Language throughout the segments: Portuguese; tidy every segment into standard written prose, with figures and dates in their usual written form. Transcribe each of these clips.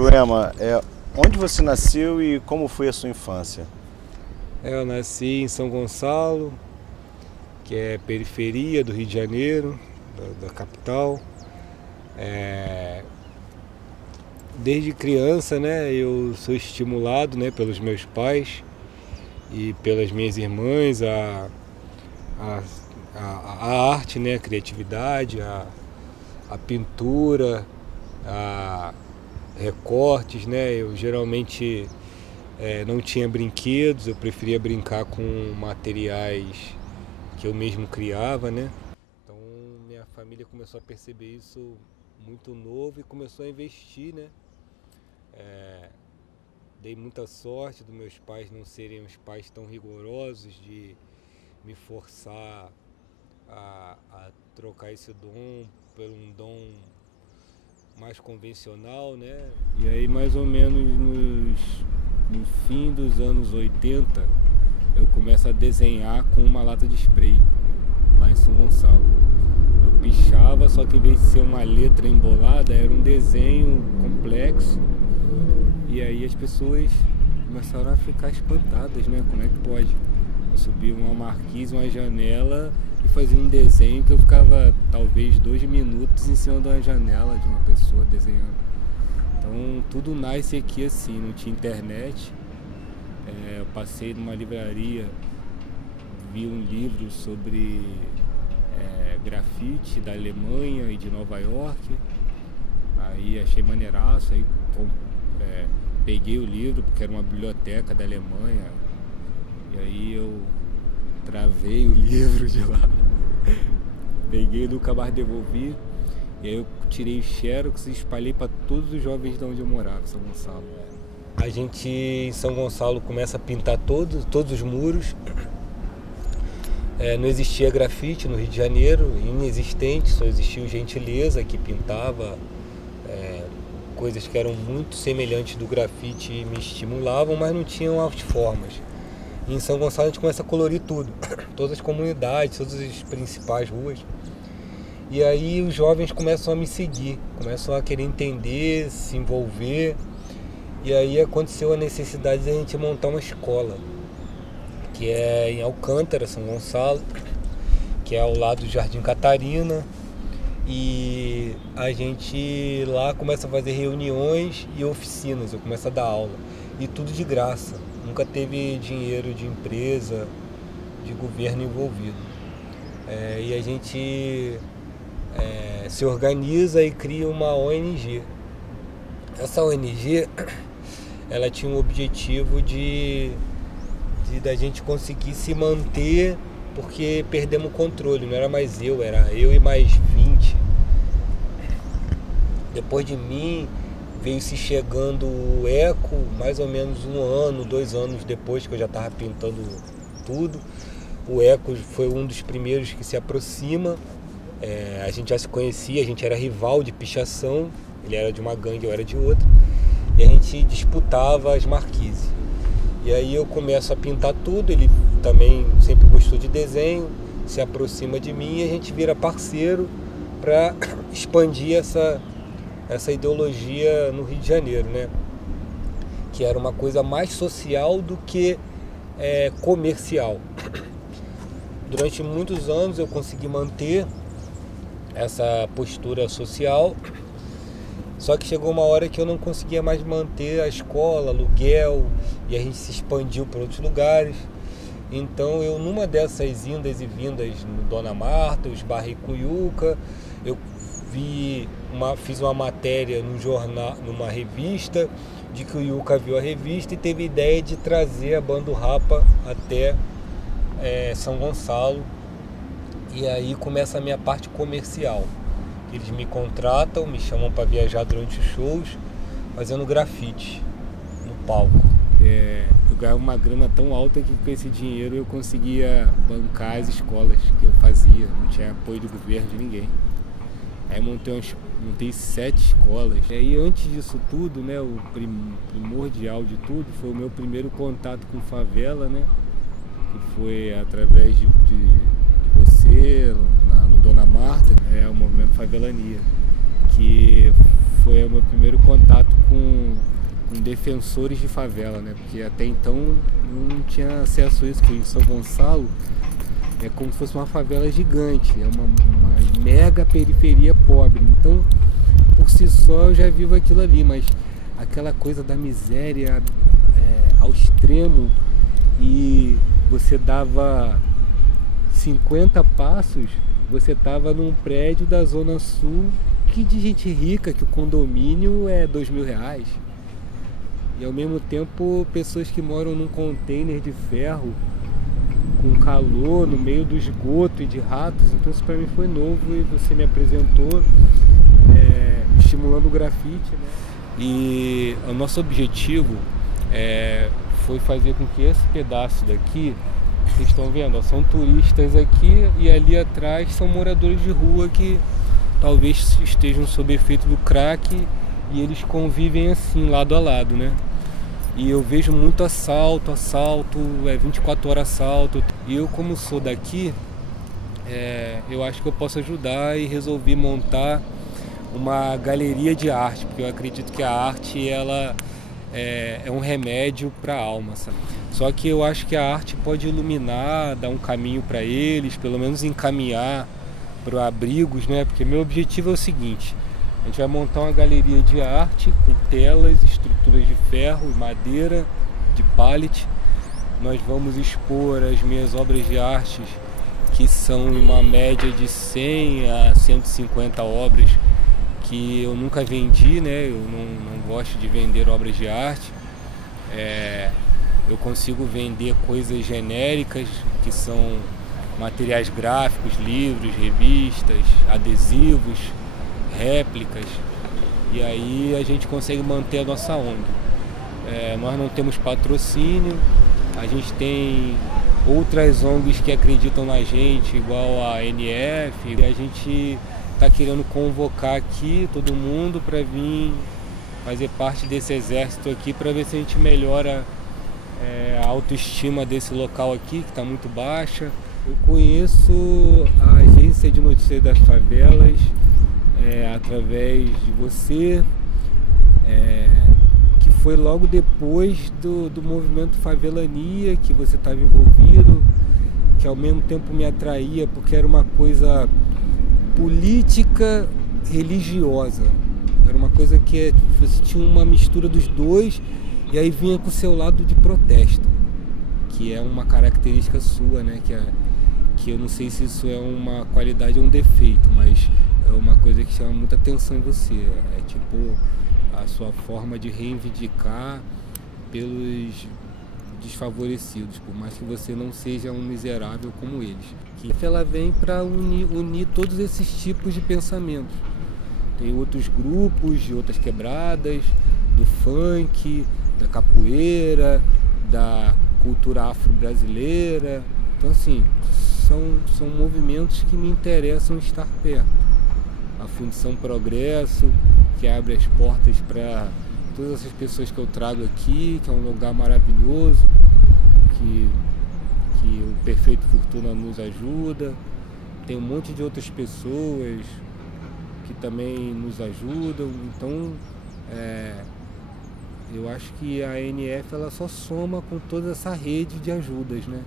problema. Onde você nasceu e como foi a sua infância? Eu nasci em São Gonçalo, que é periferia do Rio de Janeiro, da capital. Desde criança, né, eu sou estimulado, né, pelos meus pais e pelas minhas irmãs a arte, né, a criatividade, a pintura, a recortes, né. Eu geralmente não tinha brinquedos, eu preferia brincar com materiais que eu mesmo criava, né. Então minha família começou a perceber isso muito novo e começou a investir, né. Dei muita sorte dos meus pais não serem os pais tão rigorosos de me forçar a trocar esse dom por um dom mais convencional, né? E aí mais ou menos no fim dos anos 80 eu começo a desenhar com uma lata de spray lá em São Gonçalo. Eu pichava, só que em vez de ser uma letra embolada, era um desenho complexo. E aí as pessoas começaram a ficar espantadas, né? Como é que pode? Eu subia uma marquise, uma janela e fazia um desenho que eu ficava talvez 2 minutos em cima de uma janela de uma pessoa desenhando. Então tudo nasce aqui assim, não tinha internet. Eu passei numa livraria, vi um livro sobre grafite da Alemanha e de Nova York. Aí achei maneiraço, aí peguei o livro porque era uma biblioteca da Alemanha. E aí eu travei o livro de lá. Peguei, nunca mais devolvi. E aí eu tirei xerox e espalhei para todos os jovens de onde eu morava, São Gonçalo. A gente em São Gonçalo começa a pintar todos os muros. Não existia grafite no Rio de Janeiro, inexistente, só existia o Gentileza que pintava coisas que eram muito semelhantes do grafite e me estimulavam, mas não tinham as formas. E em São Gonçalo a gente começa a colorir tudo, todas as comunidades, todas as principais ruas. E aí os jovens começam a me seguir, começam a querer entender, se envolver. E aí aconteceu a necessidade de a gente montar uma escola, que é em Alcântara, São Gonçalo, que é ao lado do Jardim Catarina. E a gente lá começa a fazer reuniões e oficinas, eu começo a dar aula. E tudo de graça, nunca teve dinheiro de empresa, de governo envolvido. E a gente se organiza e cria uma ONG. Essa ONG, ela tinha um objetivo de da gente conseguir se manter, porque perdemos o controle, não era mais eu, era eu e mais 20. Depois de mim veio se chegando o Eco, mais ou menos 1 ano, 2 anos depois que eu já estava pintando tudo. O Eco foi um dos primeiros que se aproxima. A gente já se conhecia, a gente era rival de pichação, ele era de uma gangue, eu era de outra, e a gente disputava as marquises. E aí eu começo a pintar tudo, ele também sempre gostou de desenho, se aproxima de mim e a gente vira parceiro para expandir essa ideologia no Rio de Janeiro, né? Que era uma coisa mais social do que comercial. Durante muitos anos eu consegui manter essa postura social, só que chegou uma hora que eu não conseguia mais manter a escola, aluguel, e a gente se expandiu para outros lugares. Então eu, numa dessas indas e vindas no Dona Marta, eu esbarrei com o Yuca, eu fiz uma matéria num jornal, numa revista, de que o Yuca viu a revista e teve a ideia de trazer a Banda Rapa até São Gonçalo. E aí começa a minha parte comercial. Eles me contratam, me chamam para viajar durante os shows, fazendo grafite no palco. Eu ganhava uma grana tão alta que com esse dinheiro eu conseguia bancar as escolas que eu fazia, não tinha apoio do governo, de ninguém. Aí montei 7 escolas. E aí antes disso tudo, né, o primordial de tudo foi o meu primeiro contato com favela, né, que foi através de você, no Dona Marta, o movimento Favelania, que foi o meu primeiro contato com defensores de favela, né? Porque até então não tinha acesso a isso, que em São Gonçalo é como se fosse uma favela gigante, é uma mega periferia pobre. Então, por si só, eu já vivo aquilo ali, mas aquela coisa da miséria ao extremo, e você dava 50 passos, você estava num prédio da Zona Sul, que de gente rica, que o condomínio é R$2.000. E ao mesmo tempo, pessoas que moram num container de ferro, com calor, no meio do esgoto e de ratos. Então isso para mim foi novo, e você me apresentou estimulando o grafite, né? E o nosso objetivo foi fazer com que esse pedaço daqui, vocês estão vendo, ó, são turistas aqui, e ali atrás são moradores de rua que talvez estejam sob efeito do crack, e eles convivem assim, lado a lado, né? E eu vejo muito assalto, 24 horas assalto. E eu, como sou daqui, eu acho que eu posso ajudar, e resolvi montar uma galeria de arte, porque eu acredito que a arte, ela é um remédio para a alma, sabe? Só que eu acho que a arte pode iluminar, dar um caminho para eles, pelo menos encaminhar para abrigos, né? Porque meu objetivo é o seguinte: a gente vai montar uma galeria de arte com telas, estruturas de ferro e madeira, de pallet. Nós vamos expor as minhas obras de arte, que são em uma média de 100 a 150 obras que eu nunca vendi, né? Eu não gosto de vender obras de arte. Eu consigo vender coisas genéricas, que são materiais gráficos, livros, revistas, adesivos, réplicas, e aí a gente consegue manter a nossa ONG. Nós não temos patrocínio, a gente tem outras ONGs que acreditam na gente, igual a ANF, e a gente está querendo convocar aqui todo mundo para vir fazer parte desse exército aqui, para ver se a gente melhora a autoestima desse local aqui, que está muito baixa. Eu conheço a Agência de Notícias das Favelas através de você, que foi logo depois do movimento Favelania, que você estava envolvido, que ao mesmo tempo me atraía, porque era uma coisa política religiosa, era uma coisa que você tinha uma mistura dos dois, e aí vinha com o seu lado de protesto, que é uma característica sua, né? Que eu não sei se isso é uma qualidade ou um defeito, mas é uma coisa que chama muita atenção em você. É tipo a sua forma de reivindicar pelos desfavorecidos, por mais que você não seja um miserável como eles. Que ela vem para unir todos esses tipos de pensamentos. Tem outros grupos de outras quebradas, do funk, da capoeira, da cultura afro-brasileira. Então assim, são movimentos que me interessam estar perto. A Fundição Progresso, que abre as portas para todas essas pessoas que eu trago aqui, que é um lugar maravilhoso, que o Perfeito Fortuna nos ajuda. Tem um monte de outras pessoas que também nos ajudam. Então, eu acho que a ANF ela só soma com toda essa rede de ajudas, né?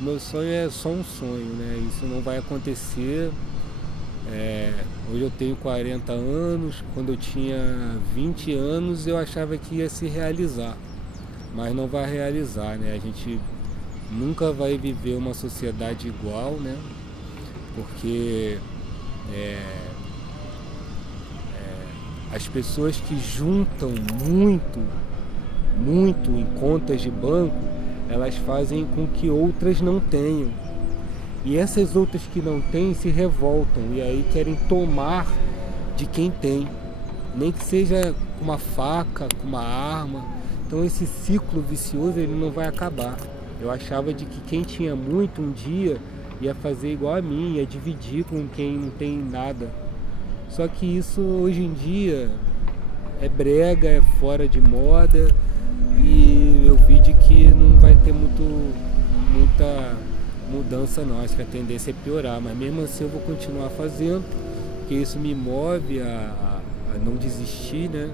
O meu sonho é só um sonho, né? Isso não vai acontecer. Hoje eu tenho 40 anos, quando eu tinha 20 anos eu achava que ia se realizar, mas não vai realizar, né? A gente nunca vai viver uma sociedade igual, né? Porque as pessoas que juntam muito em contas de banco, elas fazem com que outras não tenham. E essas outras que não têm se revoltam e aí querem tomar de quem tem, nem que seja com uma faca, com uma arma. Então esse ciclo vicioso ele não vai acabar. Eu achava de que quem tinha muito um dia ia fazer igual a mim, ia dividir com quem não tem nada. Só que isso hoje em dia é brega, é fora de moda, e eu vi de que não vai ter muita mudança não, acho que a tendência é piorar, mas mesmo assim eu vou continuar fazendo, porque isso me move a não desistir, né?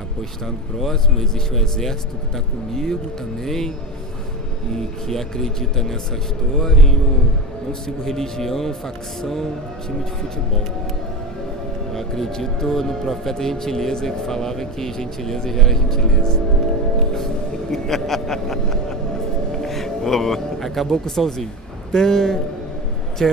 apostando próximo. Existe um exército que está comigo também e que acredita nessa história. E eu não sigo religião, facção, time de futebol. Eu acredito no profeta Gentileza, que falava que gentileza gera gentileza. Acabou com o solzinho. Tchau.